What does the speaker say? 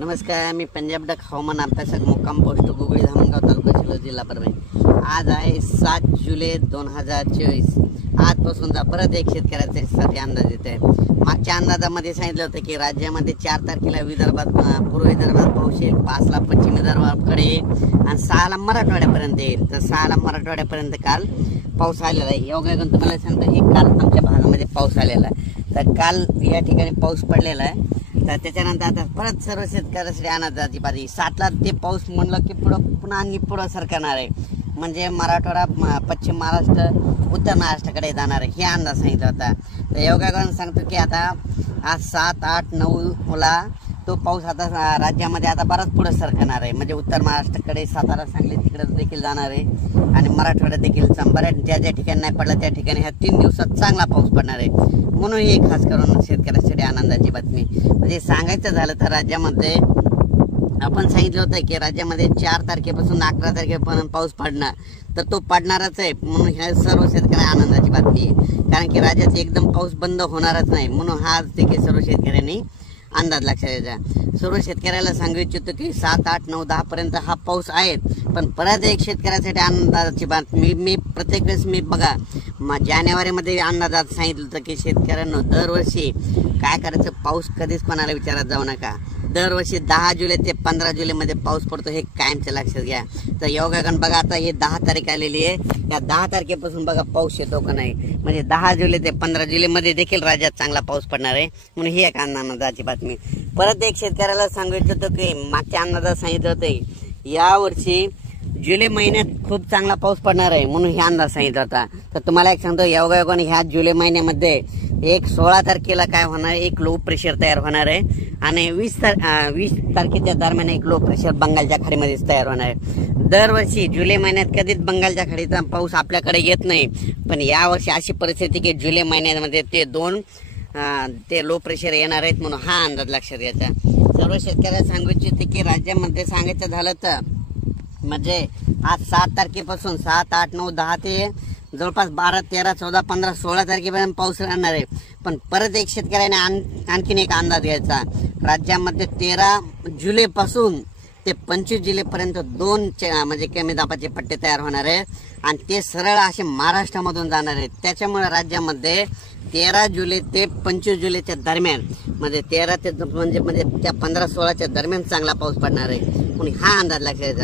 नमस्कार, मी पंजाब डक हवामान अभ्यासक मुक्काम पोस्ट गुगळी धामणगाव तालुका शिल्लोड जिल्हा परभणी। आज आहे 7 जुलै 2024। आजपासूनचा परत एक शेतकऱ्यासाठी अंदाज येत आहे। मागच्या अंदाजामध्ये सांगितलं होतं की राज्यामध्ये 4 तारखेला विदर्भात पूर्व विदर्भात पाऊस येईल, 5 ला पश्चिम विदर्भाकडे येईल आणि 6 ला मराठवाड्यापर्यंत येईल। तर 6 ला मराठवाड्यापर्यंत काल पाऊस आलेला आहे। योगायोगाने तुम्हाला सांगतो की काल आमच्या भागामध्ये पाऊस आलेला आहे। तर काल या ठिकाणी पाऊस पडलेला आहे। तर त्याच्यानंतर आता परत सर्व शेतकऱ्यांसाठी अंदाजाची बारी 7 ला ते पाऊस म्हणलं की पुन्हा आणि पुढं सरकणार आहे, म्हणजे मराठवाडा, पश्चिम महाराष्ट्र, उत्तर महाराष्ट्राकडे जाणार आहे, हे अंदाज सांगितला होता। तर योगायोगाने सांगतो की आता आज 7, 8, 9 ला तो पाऊस आता राज्यामध्ये आता बराच पुढे सरकणार आहे, म्हणजे उत्तर महाराष्ट्राकडे, सातारा, सांगली तिकडे देखील जाणार आहे आणि मराठवाड्यात देखील बऱ्याच ज्या ज्या ठिकाणी नाही पडला त्या ठिकाणी ह्या 3 दिवसात चांगला पाऊस पडणार आहे। म्हणून ही खास करून शेतकऱ्यांसाठी आनंदाची बातमी। म्हणजे सांगायचं झालं तर राज्यामध्ये आपण सांगितलं होतं की राज्यामध्ये 4 तारखेपासून 11 तारखेपर्यंत पाऊस पडणार, तर तो पडणारच आहे। म्हणून ह्या सर्व शेतकऱ्यांना आनंदाची बातमी आहे, कारण की राज्यात एकदम पाऊस बंद होणारच नाही। म्हणून हा देखील सर्व शेतकऱ्यांनी अंदाज लक्षात द्यायचा। सर्व शेतकऱ्याला सांगू इच्छितो की 7, 8, 9, 10 पर्यंत हा पाऊस आहे। पण परत एक शेतकऱ्यासाठी अंदाजाची बातमी, मी प्रत्येक वेळेस बघा जानेवारीमध्ये अंदाजात सांगितलं होतं की शेतकऱ्यांना दरवर्षी काय करायचं, पाऊस कधीच कोणाला विचारत जाऊ नका। दरवर्षी 10 जुलै ते 15 जुलैमध्ये पाऊस पडतो, हे कायमचं लक्षात घ्या। तर योगायोगाने बघा आता हे 10 तारीख आलेली आहे, या 10 तारखेपासून बघा पाऊस येतो का नाही, म्हणजे 10 जुलै ते 15 जुलैमध्ये देखील राज्यात चांगला पाऊस पडणार आहे। म्हणून ही एक अंदाजाची बातमी। परत एक शेतकऱ्याला सांगू इच्छितो की मागच्या अंदाजात सांगितलं होतं यावर्षी जुलै महिन्यात खूप चांगला पाऊस पडणार आहे, म्हणून हे अंदाज सांगितला होता। तर तुम्हाला एक सांगतो, योगायोगाने ह्या जुलै महिन्यामध्ये 16 तारखेला काय होणार, एक लो प्रेशर तयार होणार आहे आणि 20 तारखेच्या दरम्यान एक लो प्रेशर बंगालच्या खाडीमध्ये तयार होणार आहे। दरवर्षी जुलै महिन्यात कधीच बंगालच्या खाडीचा पाऊस आपल्याकडे येत नाही, पण यावर्षी अशी परिस्थिती की जुलै महिन्यामध्ये ते लो प्रेशर येणार आहेत, म्हणून हा अंदाज लक्षात घ्यायचा। सर्व शेतकऱ्यांना सांगू इच्छिते की राज्यामध्ये सांगायचं झालं तर म्हणजे आज 7 तारखेपासून 7, 8, 9, 10 ते जवळपास 12, 13, 14, 15, 16 तारखेपर्यंत पाऊस राहणार आहे। पण परत एक शेतकऱ्याने आणखीन एक अंदाज घ्यायचा, राज्यामध्ये 13 जुलैपासून ते 25 जुलैपर्यंत 2 म्हणजे कमी दाबाचे पट्टे तयार होणार आहे आणि ते सरळ असे महाराष्ट्रामधून जाणार आहेत। त्याच्यामुळे राज्यामध्ये 13 जुलै ते 25 जुलैच्या दरम्यान म्हणजे 13 ते म्हणजे त्या 15-16च्या दरम्यान चांगला पाऊस पडणार आहे, म्हणून हा अंदाज लक्षात घ्यायचा।